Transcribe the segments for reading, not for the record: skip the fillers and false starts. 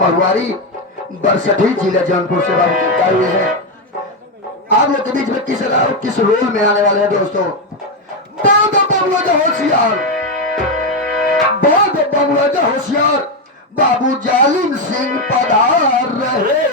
महुआरी बरसठी जिला जौनपुर से बाबू आए हुए हैं। आप लोग के बीच में किस रोल में आने वाले हैं दोस्तों? बहुत बबुआ जो होशियार, बहुत बबुआ जो होशियार बाबू जालिम सिंह पधार रहे।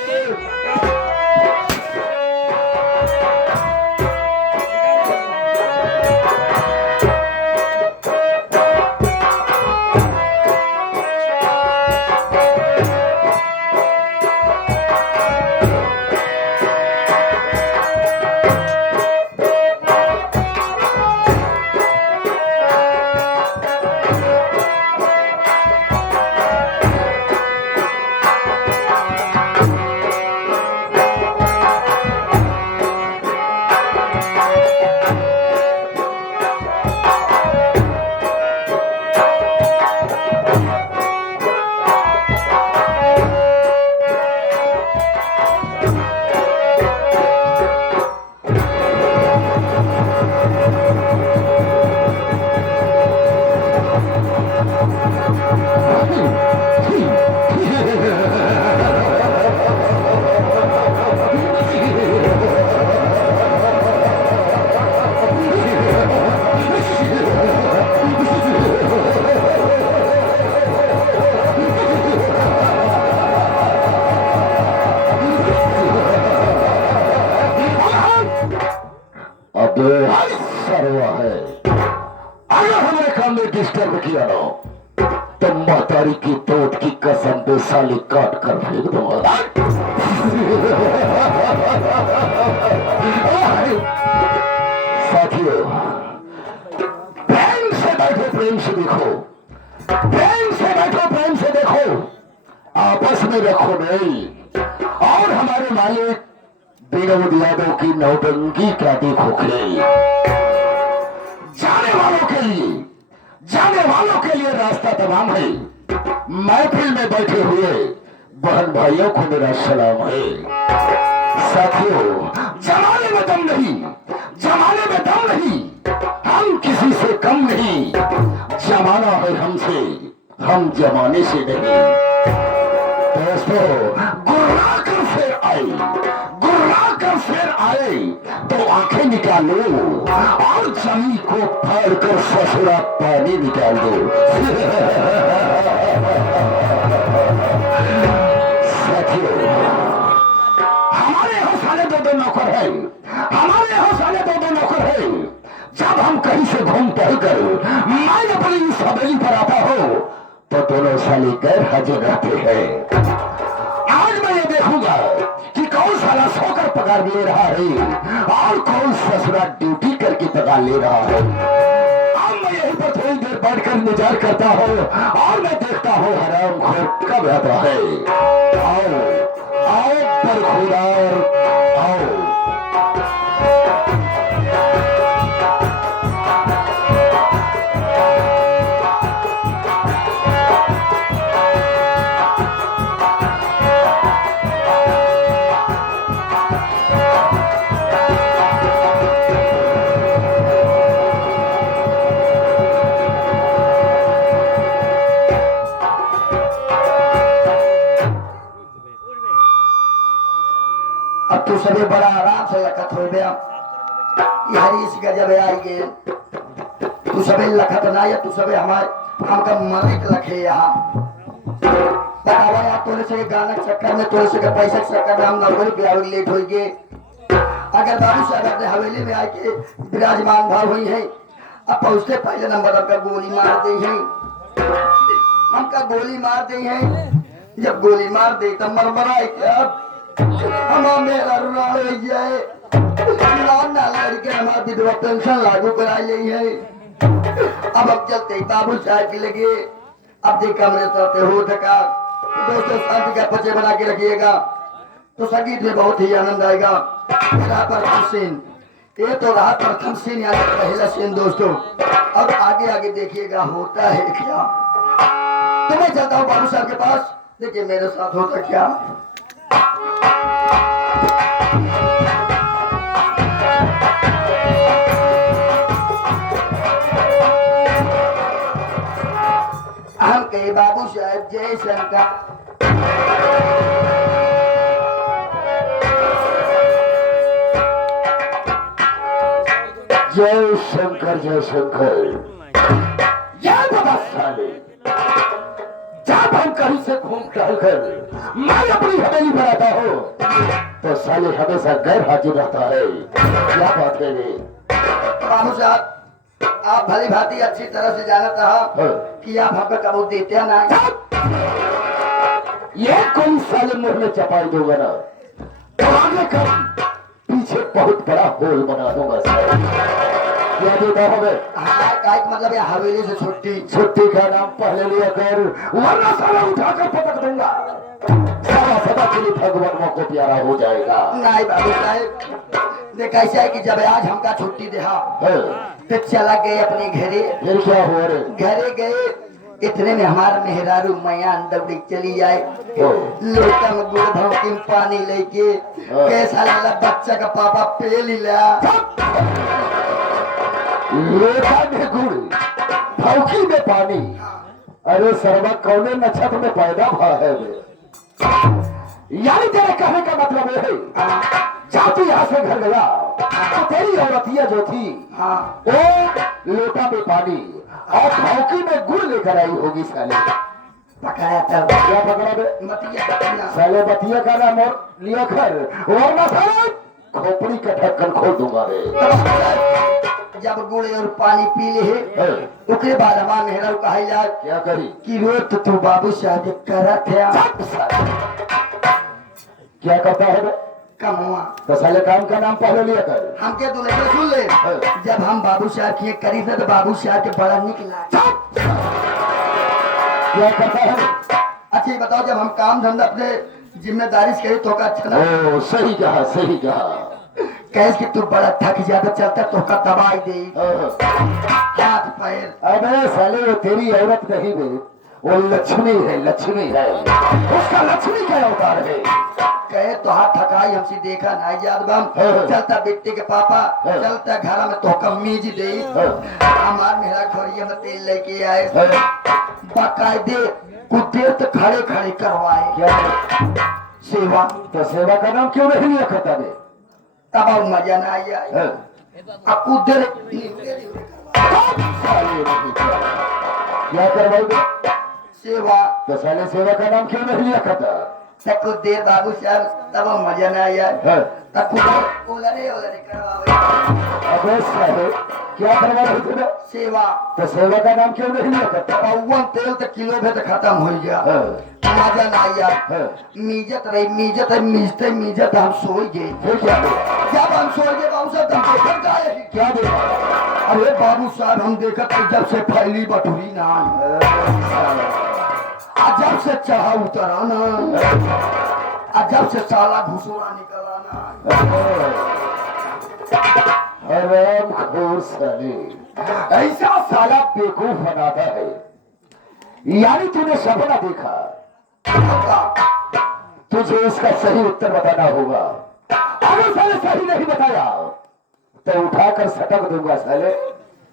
डिस्टर्ब किया ना तो मातारी की तोत की कसम पे साली काट कर फेंक दूंगा। साथियों, प्रेम से बैठो, प्रेम से देखो, प्रेम से बैठो, प्रेम से देखो, आपस में रखो नहीं। और हमारे मालिक विनोद यादव की नौटंकी क्या देखोगे? जाने वालों के लिए रास्ता तमाम है। महफिल में बैठे हुए बहन भाइयों को मेरा सलाम है। साथियों, जमाने में दम नहीं, जमाने में दम नहीं, हम किसी से कम नहीं। जमाना है हमसे, हम जमाने से नहीं। दोस्तों, गुर्रा कर फिर आए, गुर्रा कर फिर आए तो आंखें निकालो और जमीन को फाड़ कर ससुरा पानी निकाल दो। साथियों, हमारे यहाँ साले दो नौकर है, हमारे यहाँ साले दो नौकर है। जब हम कहीं से घूम टहल कर मैं अपनी इस हवेली पर आता हो तो दोनों साले गैर हाजिर रहते हैं। आज मैं ये देखूंगा कि कौन साला सोकर पगार ले रहा है और कौन ससुरा ड्यूटी करके पगार ले रहा है। अब मैं यहीं पर थोड़ी देर बैठकर इंतजार करता हूँ और मैं देखता हूँ हराम खोर कब आता है। आओ आओ बरखुदार आओ। तू सभी बड़ा आराम से लखत हो गया। इस गजब आएंगे तू सभी लखत ना या तू सभी हमारे हमका मालिक लखे यहाँ बतावा यार। तोरे से गाना चक्कर में, तोरे से पैसा चक्कर में हम नौकरी पे लेट हो गए। अगर बाबू साहब अपने हवेली में आके विराजमान भाव हुई है, अब पहुंचते पहले नंबर हमका गोली मार दी है, हमका गोली मार दी है। जब गोली मार दी तब मरमरा क्या हमारा मेरा रुला जाए लड़के हमारा विधवा पेंशन लागू करा ली है। अब चलते बाबू साहब के लगे। अब देखा मेरे साथ हो थका। दोस्तों, शांति का पचे बना के रखिएगा तो संगीत में बहुत ही आनंद आएगा। रहा प्रथम सीन, ये तो रहा प्रथम सीन यानी पहला सीन दोस्तों। अब आगे आगे देखिएगा होता है क्या। तो मैं चलता हूँ बाबू साहब के पास, देखिए मेरे साथ होता क्या। हम कहे बाबू साहब जय शंकर। जय शंकर जय शंकर। जय बाबा साले, जब हम कहीं से घूम टहल कर मैं अपनी हवेली पर आता हूँ तो साले हमेशा गैर हाजिर रहता है। क्या बात है रे? बाबू साहब, आप भली भांति अच्छी तरह से जानता है कि आप हमको कबूल देते ना। ये कोई साले मुंह में चपाई दूंगा ना तो आगे कर पीछे बहुत बड़ा होल बना दूंगा साले। क्या देता हमें? का मतलब ये हवेली से छुट्टी का नाम पहले लिया कर वरना साला उठाकर पटक दूंगा। सारा सदा के लिए भगवान को प्यारा हो जाएगा। नहीं बाबू साहब, देख ऐसा है कि जब आज हमका छुट्टी देहा तो चला गए अपने घरे। फिर क्या हुआ रे? घरे गए, इतने में हमारा मेहरारू मैया दौड़ी चली आए। लोटा में गुड़ भौंकी में पानी लेके कैसा लगा बच्चा का पापा पे लिया। लोटा में गुड़ भौंकी में पानी? अरे सर्वा कौने नक्षत्र में पैदा हुआ है वे? यानी तेरे कहने का मतलब ये है जब तू यहाँ से घर गया तो तेरी औरतिया जो थी वो लोटा में पानी और भौंकी में गुड़ लेकर आई होगी साले। पकाया था क्या पकड़ा बे? मतिया साले बतिया का नाम और लिया कर वरना साले खोपड़ी का ढक्कन खोल दूंगा रे। जब गुड़ और पानी पी ले उसके बाद हमारा मेहरा कहा क्या करी कि रोज तो तू बाबू शादी करत है। क्या करता है बे? कमुआ तो साले काम का नाम पहले लिया कर। हम क्या दूल्हे को सुन ले, जब हम बाबू साहब की करी थे तो बाबू साहब के बड़ा निकला। क्या करता है? अच्छा ये बताओ, जब हम काम धंधा अपने जिम्मेदारी से करी तो का अच्छा ना? ओ सही कहा सही कहा। कैसे कि तू बड़ा थक ज्यादा चलता तो का दबाई दे हाथ पैर। अबे साले वो तेरी औरत नहीं बे, वो लक्ष्मी है लक्ष्मी है। उसका लक्ष्मी क्या अवतार है? कहे तो हाथ थकाई हमसे देखा नहीं याद बम चलता बेटे के पापा चलता घर में तो कमीज दे। हमार मेरा खोरिया में तेल लेके आए बाकायदे कुछ देर तक खड़े खड़े करवाए। क्या सेवा? तो सेवा का नाम क्यों नहीं लिया करता बे? तब अब मजा ना आया अब कुछ देर क्या करवाई बे? सेवा। तो साले सेवा का नाम क्यों नहीं लिया करता? तब कुछ देर बाबू साहब तब मजा ना आया तब कुछ ओलरे ओलरे करवाए। अबे साले क्या करवा रहे थे? सेवा। तो सेवा का नाम क्यों नहीं लिया करता? पौवन तेल तो किलो में तो खत्म हो गया। मजा ना आया। मीजत रही मीजत है मीजते मीजत हम सो गए। फिर क्या हुआ? जब हम सो गए बाबू साहब तब देखा जाए क्या देखा? अरे बाबू साहब हम देखा तो जब से फैली बटुरी ना जब से चढ़ा उतरा ना जब से साला घुसुआ निकला ना। हराम खोर साले, ऐसा साला बेवकूफ बनाता है। यानी तूने सपना देखा, तुझे इसका सही उत्तर बताना होगा। अगर साले सही नहीं बताया तो उठाकर सटक दूंगा साले।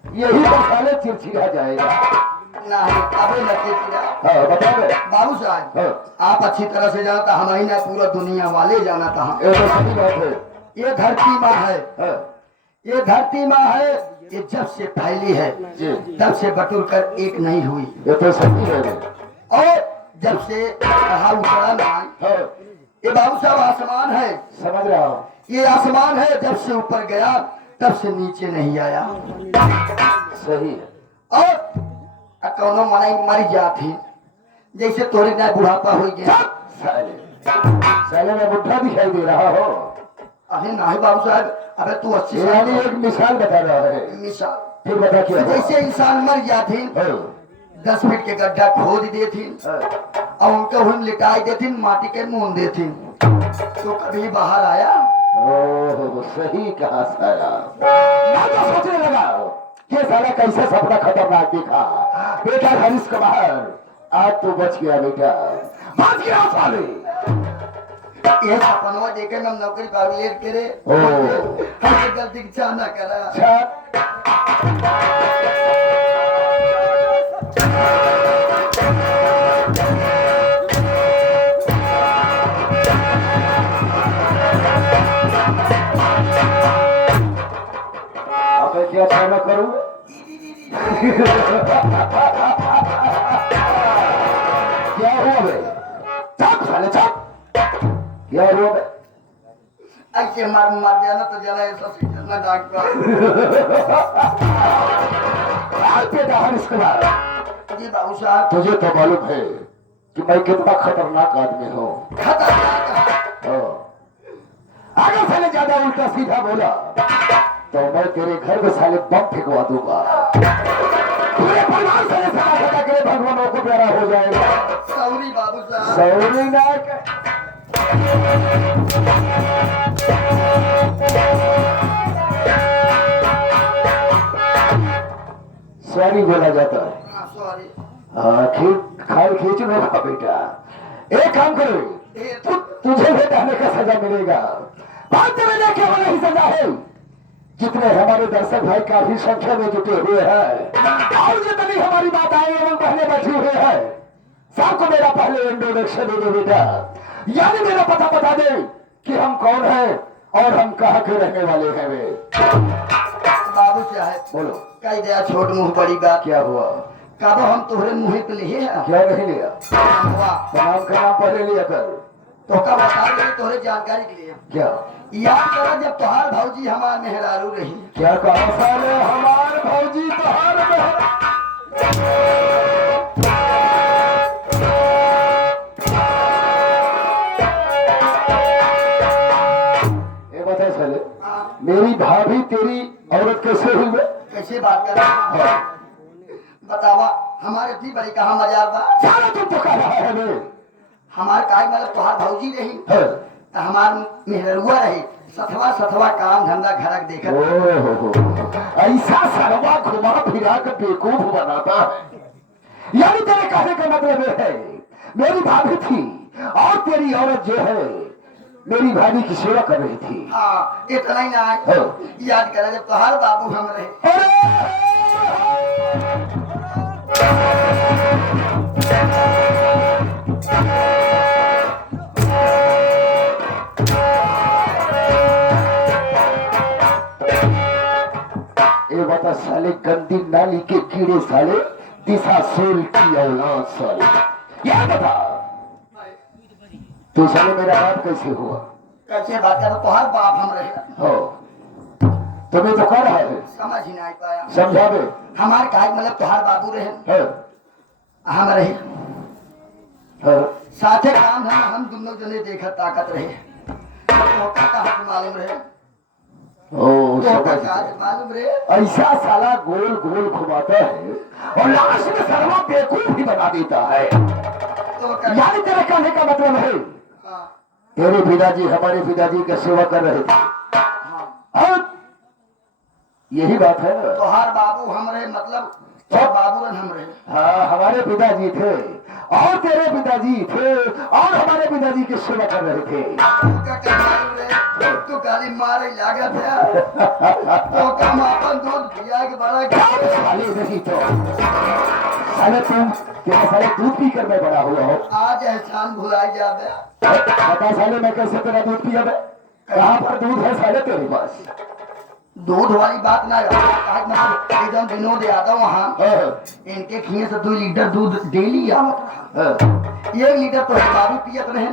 यही तो साले चिड़चिड़ा जाएगा। नहीं अबे लगे बता दे बाबू साहब, आप अच्छी तरह से जानता, हम ही ना पूरा दुनिया वाले जाना था। ये तो सही बात है। ये धरती माँ है, ये धरती माँ है, ये जब से फैली है तब से बटुर कर एक नहीं हुई। ये तो सही है। और जब से कहा उतरा ना ये बाबू साहब आसमान है, समझ रहा हूँ। ये आसमान है, जब से ऊपर गया तब से नीचे नहीं आया। सही है। और कौनो मनाई मर जाती जैसे तोरे ना बुढ़ापा हो गया। साले में बुढ़ा दिखाई दे रहा हो। अरे नहीं बाबू साहब, अबे तू 80 साल एक मिसाल बता रहा है। मिसाल फिर बता क्या? जैसे इंसान मर जाती 10 फीट के गड्ढा खोद देती और उनके हुन लिटाई देती, माटी के मुंह देती, तो कभी बाहर आया? ओह सही कहा साला। मैं तो सोचने लगा कि साला कैसे सपना खतरनाक दिखा। बेटा हरीश कुमार, आज तो बच गया बेटा, बच गया साले। ये सपनवा देखे में नौकरी काबिलियत करे हमसे गलती की चाह ना करा। क्या अच्छा न करूं क्या हुआ बे चुप साले चुप क्या हुआ बे ऐसे मार दिया ना तो जरा ऐसा सीखना ना डॉक्टर बेटा हरीश कुमार जी बाबू साहब तुझे तो मालूम है कि मैं कितना खतरनाक आदमी हूँ खतरनाक अगर साले ज्यादा उल्टा सीधा बोला तो मैं तेरे घर में साले बम फेंकवा दूंगा पूरे परिवार साले सदा सदा के लिए भगवानों को प्यारा हो जाएगा सौरी बाबू साहब सौरी ना सॉरी बोला जाता है हाँ सॉरी खाल खींच लो बेटा एक काम करो तुझे भी जाने का सजा मिलेगा बात तेरे लेके वाला ही सजा है जितने हमारे दर्शक भाई काफी संख्या में जुटे हुए हैं और जितनी हमारी माताएं एवं बहने बैठी हुए हैं सबको मेरा पहले इंट्रोडक्शन दे दो बेटा यानी मेरा पता बता दे कि हम कौन हैं और हम कहाँ के रहने वाले हैं वे बाबू साहब बोलो कई दिया छोट मुंह बड़ी बात क्या हुआ काबो हम तोहरे मुंह पे लिए हैं क्या नहीं लिया हुआ नाम का नाम पहले लिया कर तो का बता रहे तोहरे जानकारी के लिए क्या याद करा जब तोहार भौजी हमार मेहरारू रही क्या कहा साले हमार भौजी तोहार ये बता साले मेरी भाभी तेरी औरत कैसे हुई बे? कैसे बात कर रहे हैं बतावा हमारे इतनी बड़ी कहाँ मजाक बा साला तुम तो कह रहा है बे हमार काय मतलब तोहार भौजी रही हाँ। तो हमार मेहरुआ रही सथवा काम धंधा घरक देखत ओहो, ऐसा सरवा घुमा फिरा के बेवकूफ बनाता है यानी तेरे कहने का मतलब ये है मेरी भाभी थी और तेरी औरत जो है मेरी भाभी की सेवा कर रही थी हाँ इतना ही ना हाँ। याद करा जब तोहार बाबू हम रहे ये बता साले गंदी नाली के कीड़े साले दिशा सोल की औलाद साले क्या बता तू साले मेरा बाप कैसे हुआ कैसे बात कर तोहार बाप हम रहे हो तुम्हें तो कर रहा है समझ ही नहीं पाया समझा दे हमार काय मतलब तोहार बाबू रहे है हम रहे है साथे काम धंधा हम दोनों जने देखा ताकत रहे तो कहाँ मालूम रहे ओ समझ मालूम रहे ऐसा साला गोल गोल घुमाता है और लास्ट में सर्वा बेवकूफ भी बना देता है तो यानी तेरे कहने का मतलब है तेरे पिताजी हमारे पिताजी की सेवा कर रहे थे और यही बात है ना तोहार बाबू हम रहे मतलब तो बाबू हम रहे हाँ हमारे पिताजी थे और तेरे पिताजी थे और हमारे पिताजी की सेवा कर रहे थे तो गाली मारे लागत है तो कम अपन दूध पिया के बड़ा साले नहीं तो साले तुम क्या साले दूध पी कर मैं बड़ा हुआ हो आज एहसान भुलाई जाते बता साले मैं कैसे तेरा दूध पिया मैं कहाँ पर दूध है साले तेरे पास दूध वाली बात ना मतलब एकदम विनोद यादव वहाँ इनके खिए से 2 लीटर दूध डेली आवत रहा 1 लीटर तो बाबू पियत रहे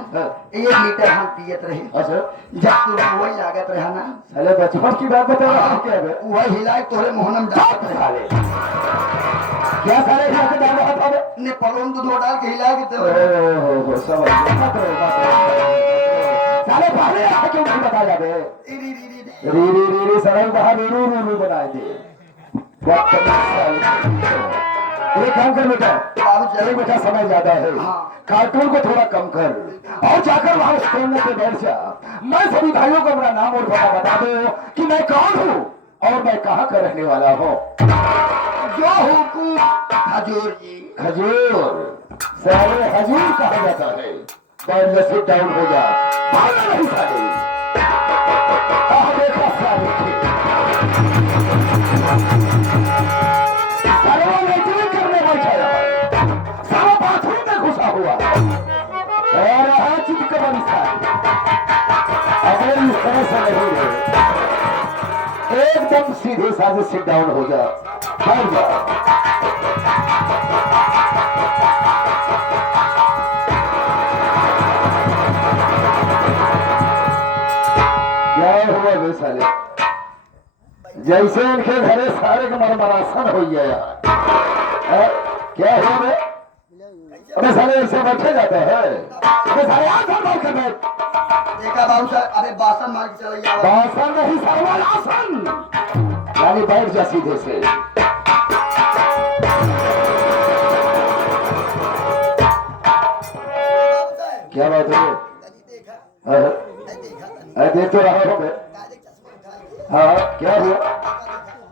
1 लीटर हम पियत रहे अच्छा जब तू वही लागत रहा ना साले बचपन की बात बता रहा क्या है वही हिलाई तोरे मोहनम डालत रहे साले क्या साले हिला के डाल रहा था बे ने पलोन दूध डाल के हिला के तो ओहो समझ गया मत साले पहले आके क्यों नहीं बताया बे री सरल बाहर रू बनाए थे एक काम कर बेटा चले बेटा समय ज्यादा है कार्टून को थोड़ा कम कर और जाकर वहां स्टोन पे बैठ जा मैं सभी भाइयों को अपना नाम और पता बता दो कि मैं कौन हूँ और मैं कहाँ का रहने वाला हूँ जो हुकूम हजूर जी खजूर साले हजूर कहा जाता है बैठ सिट डाउन हो जा भागना नहीं साले देखा साले करने बैठा सारा बाथरूम में घुसा हुआ और यहाँ चितकबरी था अगर इस तरह से नहीं है एक एकदम सीधे साधे सिट डाउन हो जा, बैठ जा। क्या हुआ बे साले, जैसे इनके घरे सारे के मरमरासन हो गया यार। क्या हुआ बे? अबे साले ऐसे बैठे जाते हैं? अबे साले आसन मार कर बैठ। देखा बाबू साहब, अबे बासन मार के चला गया। बासन नहीं सरवाल आसन, यानी बैठ जा सीधे से। बाबू साहब, क्या बात है? कहीं देखा? नहीं देखा तनी। देख तो रहा हो बे। काले चश्मा उठा के। हाँ क्या हुआ?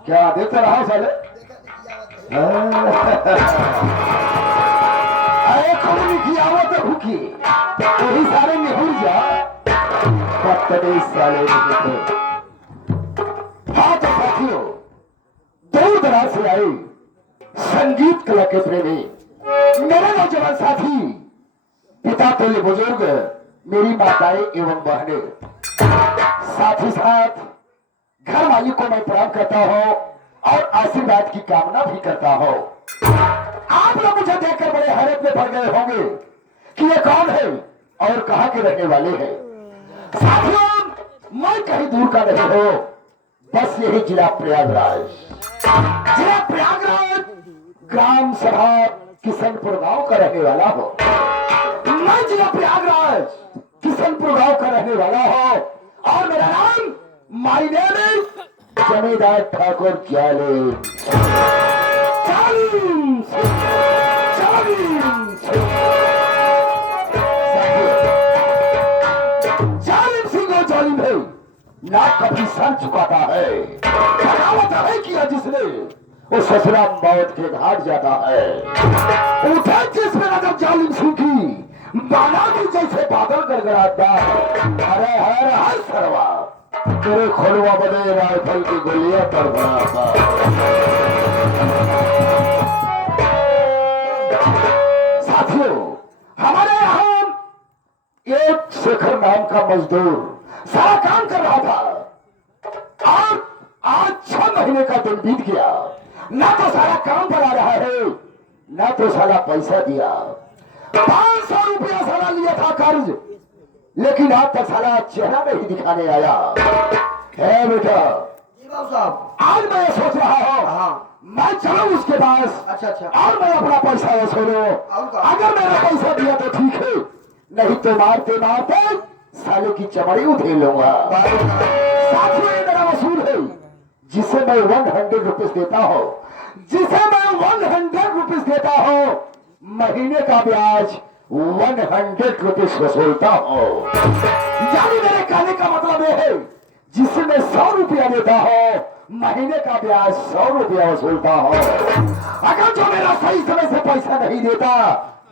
क्या देख तो रहा हो साले? देखा नहीं किया अरे कौन की आवत है भूखी, वही सारे निहुर जा बदतमीज साले निकलते। हाँ तो साथियों, दूर दराज से आए संगीत कला के प्रेमी मेरे नौजवान साथी, पिता तुल्य बुजुर्ग, मेरी माताएं एवं बहनें, साथ ही साथ घर मालिक को मैं प्रणाम करता हूँ और आशीर्वाद की कामना भी करता हूँ। आप लोग मुझे देखकर बड़े हैरत में पड़ गए होंगे कि ये कौन है और कहाँ के रहने वाले हैं। साथियों, मैं कहीं दूर का नहीं हूँ, बस यही जिला प्रयागराज, जिला प्रयागराज ग्राम सभा किशनपुर गांव का रहने वाला हूँ। मैं जिला प्रयागराज किशनपुर गांव का रहने वाला हूँ और मेरा नाम माय नेम इज जमींदार ठाकुर जालिम। जालिम सिंह और जालिम है ना कभी सर झुकाता है, बगावत है किया जिसने वो ससुरा मौत के घाट जाता है। उठे जिसमें नजर जालिम सिंह की बाला की जैसे बादल गड़गड़ाता है। अरे हर हर सरवा तेरे खोलवा बदे राइफल की गोलियां पर बनाता। साथियों, हमारे यहाँ एक शेखर नाम का मजदूर सारा काम कर रहा था और आज 6 महीने का दिन बीत गया, ना तो सारा काम पर आ रहा है ना तो सारा पैसा दिया। 500 रुपया सारा लिया था कर्ज, लेकिन आज तक सारा चेहरा नहीं दिखाने आया है। बेटा जी बाबू साहब। आज मैं सोच रहा हूँ हाँ। मैं चलूं उसके पास अच्छा अच्छा। और मैं अपना पैसा वसूलूं। अगर मेरा पैसा दिया तो ठीक है, नहीं तो मारते मारते साले की चमड़ी उधेड़ लूंगा। साथियों, ये मेरा वसूल है जिसे मैं 100 रुपीज देता हूँ, जिसे मैं 100 रुपीज देता हूँ, महीने का ब्याज 100 रुपीज वसूलता हूँ। यानी मेरे कहने का मतलब ये है जिसे मैं 100 रुपया देता हूँ, महीने का ब्याज 100 रुपया वसूलता हूँ। अगर जो मेरा सही समय से पैसा नहीं देता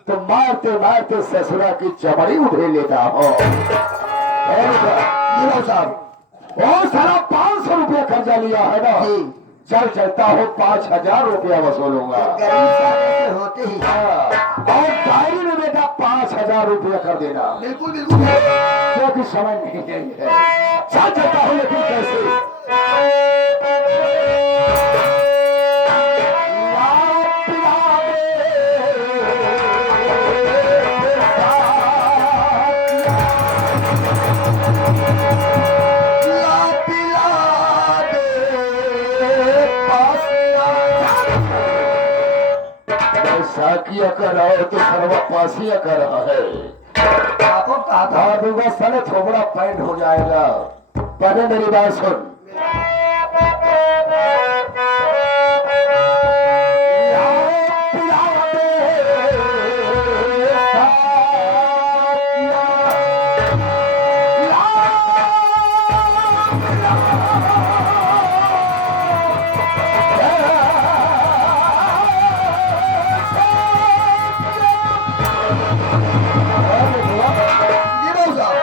तो मारते मारते ससुरा की चमड़ी उधेड़ लेता हूँ। साहब, और सारा 500 रुपया कर्जा लिया है ना, चल चलता हो 5000 रुपया वसूलूंगा। गरीब साहब होते ही। हाँ, और डायरी में बेटा 5000 रुपया कर देना। बिल्कुल बिल्कुल। क्योंकि समझ नहीं है, चल चलता हूँ लेकिन कैसे। साकिया कर रहा है तो सर्वा पासिया कर रहा है। आपको कहा था। हाँ दूंगा साले थोबड़ा पैंट हो जाएगा। पहले मेरी बात सुन, जी बाबू साहब।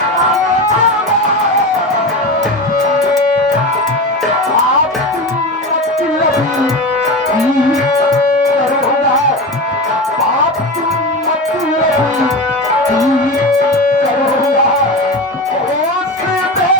आप मतलब करोगा, आप मतलब करोगा, होश में